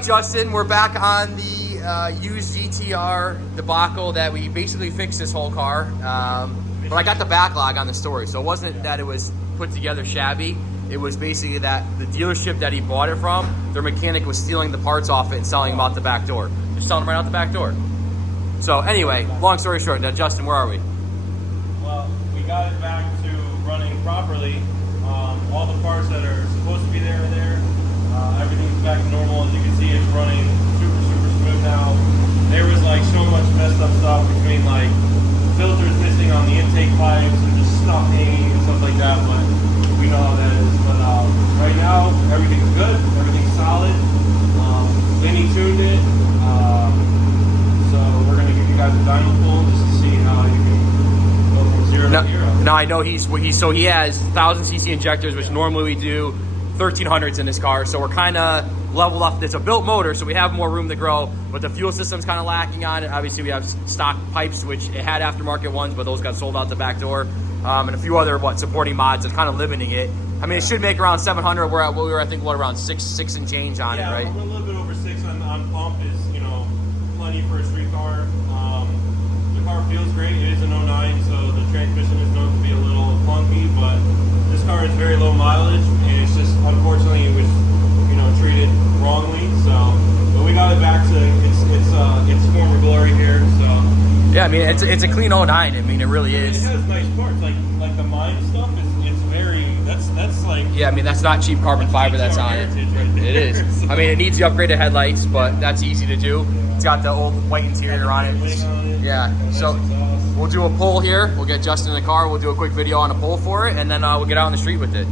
right, Justin, we're back on the used GTR debacle that we basically fixed this whole car. But I got the backlog on the story, so it wasn't that it was put together shabby. It was basically that the dealership that he bought it from, their mechanic was stealing the parts off it and selling them out the back door. Just selling them right out the back door. So anyway, long story short, now Justin, where are we? Well, we got it back to running properly. All the parts that are supposed to be there are there. Everything's back to normal. As you can see, it's running super smooth now. There was like so much messed up stuff between like filters missing on the intake pipes and just stuff hanging and stuff like that, but we know how that is. But right now, everything's good. Everything's solid. Lenny tuned it. So we're going to give you guys a dyno pull just to see how you can go from 0 to hero. No, I know he has 1,000cc injectors, which normally we do 1,300s in this car. So we're kind of leveled up. It's a built motor, so we have more room to grow, but the fuel system's kind of lacking on it. Obviously, we have stock pipes, which it had aftermarket ones, but those got sold out the back door. And a few other supporting mods that's kind of limiting it. I mean, it should make around 700. We're at I think around six and change on it, right? Yeah, we're a little bit over 6 on pump is plenty for a street car. The car feels great. It is an 09, so the transmission is known to be a little clunky, but this car is very low mileage, and it's just unfortunately it was treated wrongly. So, but we got it back to its former glory here. So yeah, I mean it's a clean 09. I mean it really is. It has nice parts, like the mine stuff is very that's like, yeah. I mean that's not cheap carbon fiber that's on it. Right there. It is. I mean it needs the upgraded headlights, but that's easy to do. It's got the old white interior on it. Yeah. So we'll do a pull here. We'll get Justin in the car. We'll do a quick video on a pull for it, and then we'll get out on the street with it.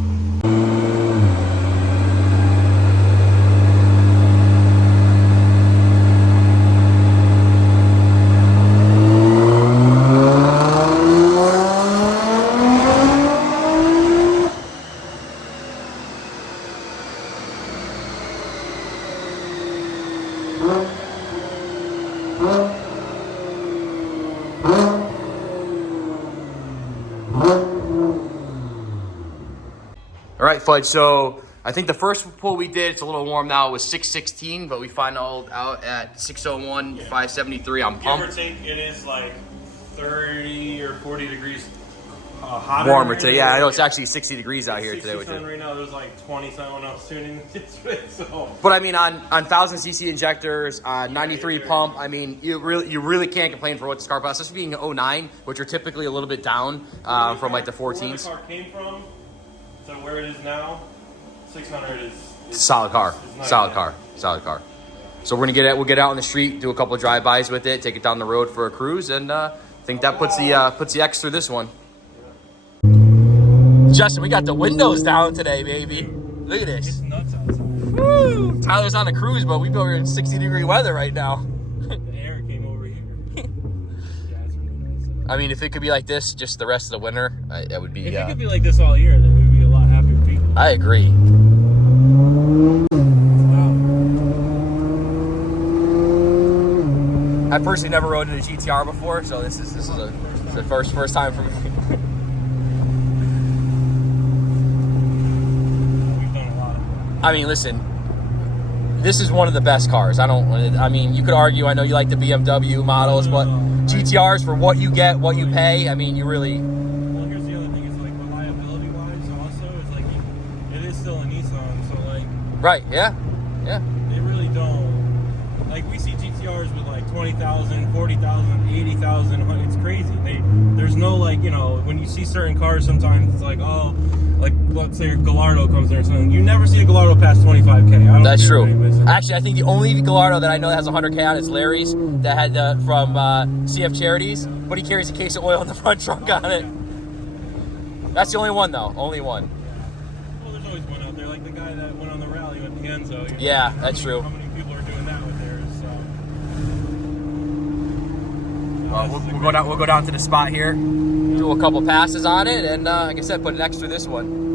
All right, Fudge, so I think the first pull we did, it's a little warm now, it was 616, but we finalled out at 601, 573 on pump. Give or take, it is like 30 or 40 degrees hotter. Warmer today, yeah, I know it's actually 60 degrees out here today with you. Right now, there's like 20 something when I was tuning this way, so. But I mean, on 1,000cc injectors, 93 pump, I mean, you really can't complain for what this car costs, especially being 09, which are typically a little bit down from like the 14s. Where the car came from to where it is now, 600 is solid car, nice. solid car. So we're gonna we'll get out on the street, do a couple of drive-bys with it, take it down the road for a cruise, and I think that puts the X through this one. Justin, we got the windows down today, baby. Look at this. It's nuts outside. Woo! Tyler's on a cruise, but we're in 60-degree weather right now. The air came over here. Yeah, it's really nice. I mean, if it could be like this just the rest of the winter, that would be. If it could be like this all year, then we'd be a lot happier people. I agree. I personally never rode in a GTR before, so this is the first time for me. We've done a lot of it. I mean, listen, this is one of the best cars. I mean, you could argue, I know you like the BMW models, but GTRs, for what you get, what you pay, I mean, you really. Well, here's the other thing, is like reliability wise also, is like it is still a Nissan, so like. Right, yeah. They really don't. Like, we see GTRs with like 20,000, 40,000, 80,000. It's crazy. There's no, like, when you see certain cars, sometimes it's like, oh, like, let's say a Gallardo comes there or something. You never see a Gallardo past 25K. That's true. Actually, I think the only Gallardo that I know that has 100K on is Larry's, that had from CF Charities, but he carries a case of oil in the front trunk on it. That's the only one, though. Only one. Well, there's always one out there, like the guy that went on the rally with the Enzo. Yeah, that's true. How many people are doing that with theirs? So. We'll go down to the spot here, do a couple passes on it, and like I said, put an X through this one.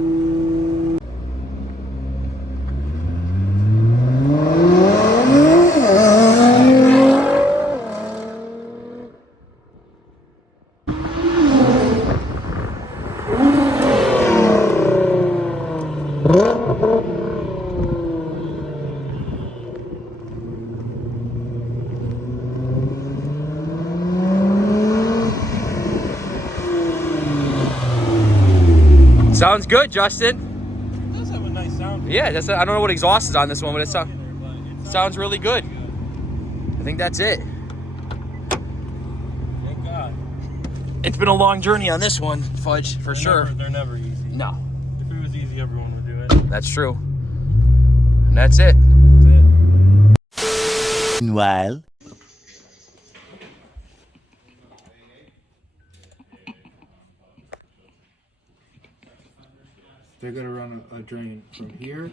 Sounds good, Justin. It does have a nice sound. Yeah, I don't know what exhaust is on this one, but it sounds really good. I think that's it. Thank God. It's been a long journey on this one, Fudge, for sure. They're never easy. No. If it was easy, everyone would do it. That's true. And that's it. Meanwhile. They're gonna run a drain from here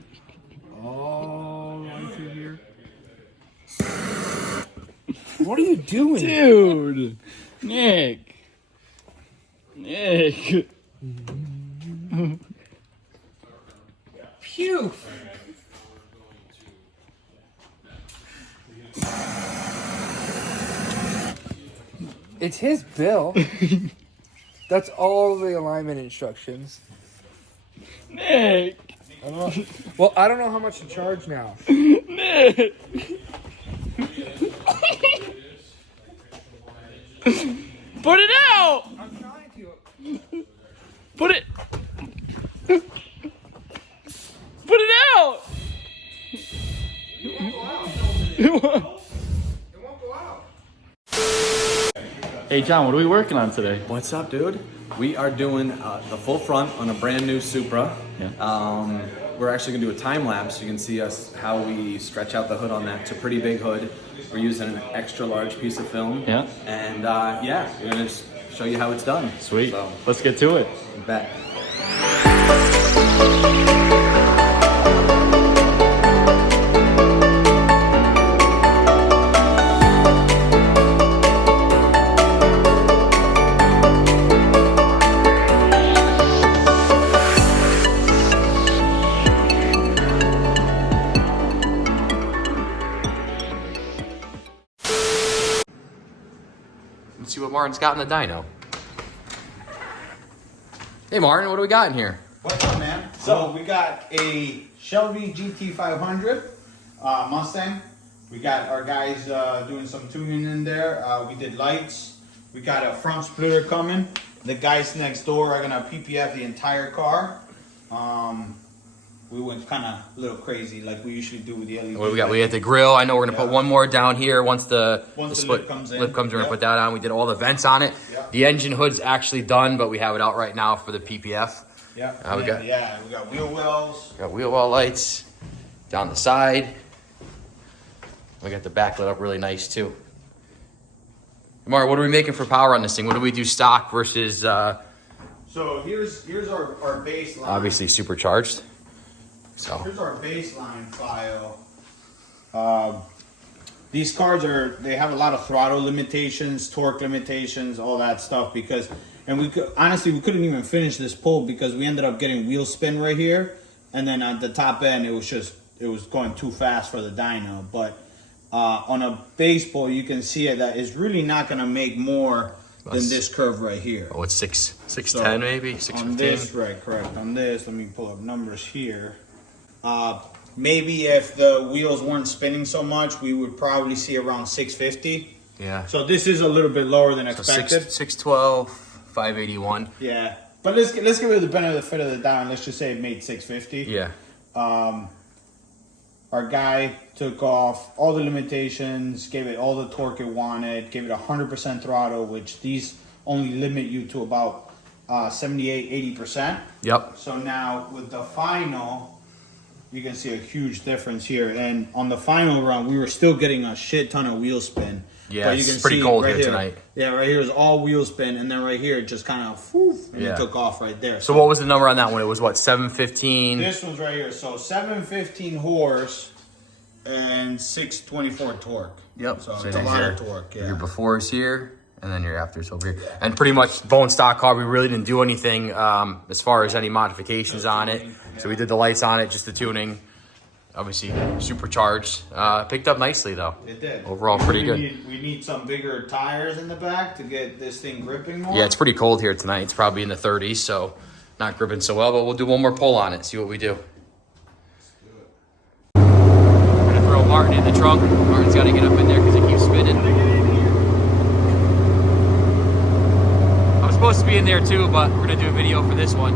all the way through here. What are you doing? Dude! Nick! Phew! It's his bill. That's all the alignment instructions. Nick! I don't know. Well, I don't know how much to charge now. Nick! Put it out! I'm trying to. Put it! Put it out! It won't go out. Hey John, what are we working on today? What's up, dude? We are doing the full front on a brand new Supra. Yeah. We're actually gonna do a time lapse. You can see us how we stretch out the hood on that. It's a pretty big hood. We're using an extra large piece of film. Yeah. And yeah, we're gonna just show you how it's done. Sweet. So, Let's get to it. bet. Let's see what Martin's got in the dyno. Hey Martin, what do we got in here? What's up, man? So we got a Shelby GT500 Mustang. We got our guys doing some tuning in there. We did lights. We got a front splitter coming. The guys next door are gonna PPF the entire car. We went kind of a little crazy like we usually do with the LED. What do we got? We had the grill. I know we're gonna put one more down here once the lip comes in. Lip comes, we're gonna Yep. put that on. We did all the vents on it. Yep. The engine hood's actually done, but we have it out right now for the PPF. Yeah. we got- we got wheel wells. Got wheel well lights down the side. We got the back lit up really nice too. Mark, what are we making for power on this thing? What do we do stock versus So here's our baseline. obviously supercharged? So Here's our baseline file. These cars they have a lot of throttle limitations, torque limitations, all that stuff and we couldn't even finish this pull because we ended up getting wheel spin right here, and then at the top end it was going too fast for the dyno. But on a base pull you can see that it's really not gonna make more than this curve right here. oh, it's 610 So, maybe on 615. this, right, correct. On this, let me pull up numbers here. Maybe if the wheels weren't spinning so much, we would probably see around 650. Yeah. So this is a little bit lower than So expected. 612, 581. Yeah, but let's give it the benefit of the doubt. Let's just say it made 650. Yeah. Our guy took off all the limitations, gave it all the torque it wanted, gave it 100% throttle, which these only limit you to about 78, 80%. Yep. So now with the final, you can see a huge difference here. And on the final run, we were still getting a shit ton of wheel spin. Yeah, But you it's can pretty see cold right here tonight. Yeah, right here is all wheel spin, and then right here it just kind of and Yeah. it took off right there. So what was the number on that one? It was what, 715? This one's right here. So 715 horse and 624 torque. Yep. So So it's a there's lot your- of torque. Your Yeah. before is here, and then your after is over here. And pretty much bone stock car, we really didn't do anything as far as any modifications on it. So we did the lights on it, just the tuning. Obviously, supercharged. Picked up nicely, though. It did. Overall, pretty good. We need some bigger tires in the back to get this thing gripping more. Yeah, it's pretty cold here tonight. It's probably in the 30s, so not gripping so well, but we'll do one more pull on it, see what we do. We're gonna throw Martin in the trunk. Martin's gotta get up in there because it keeps spinning. I was supposed to be in there too, but we're gonna do a video for this one.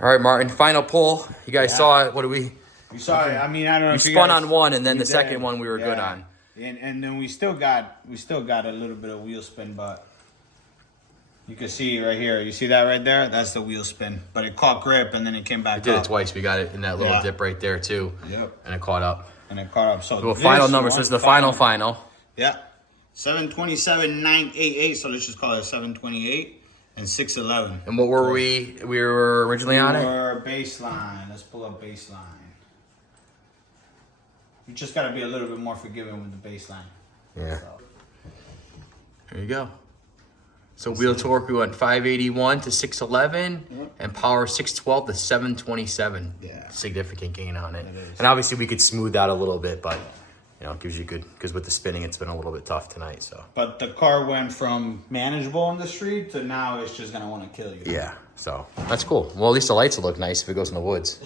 All right, Martin, final pull. You guys saw it. What do we? You saw it. I mean, I don't know. We if you spun guys- on one, and then we the second did. one we were good on. And then we still got a little bit of wheel spin, but you can see right here. You see that right there? That's the wheel spin. But it caught grip and then it came back We did up. it twice. We got it in that little Yeah. dip right there too. Yep. And it caught up. So So final numbers. This is the final. Yeah. 727,988. So let's just call it 728 and 611. And what were we? We were originally on it. Or baseline. Let's pull up baseline. You just got to be a little bit more forgiving with the baseline. Yeah. So. There you go. So wheel torque, we went 581 to 611, and power 612 to 727. Yeah. Significant gain on it. It is. And obviously we could smooth that a little bit, but you know, it gives you good, because with the spinning, it's been a little bit tough tonight. So. But the car went from manageable on the street to now it's just gonna want to kill you. Yeah. So that's cool. Well, at least the lights will look nice if it goes in the woods.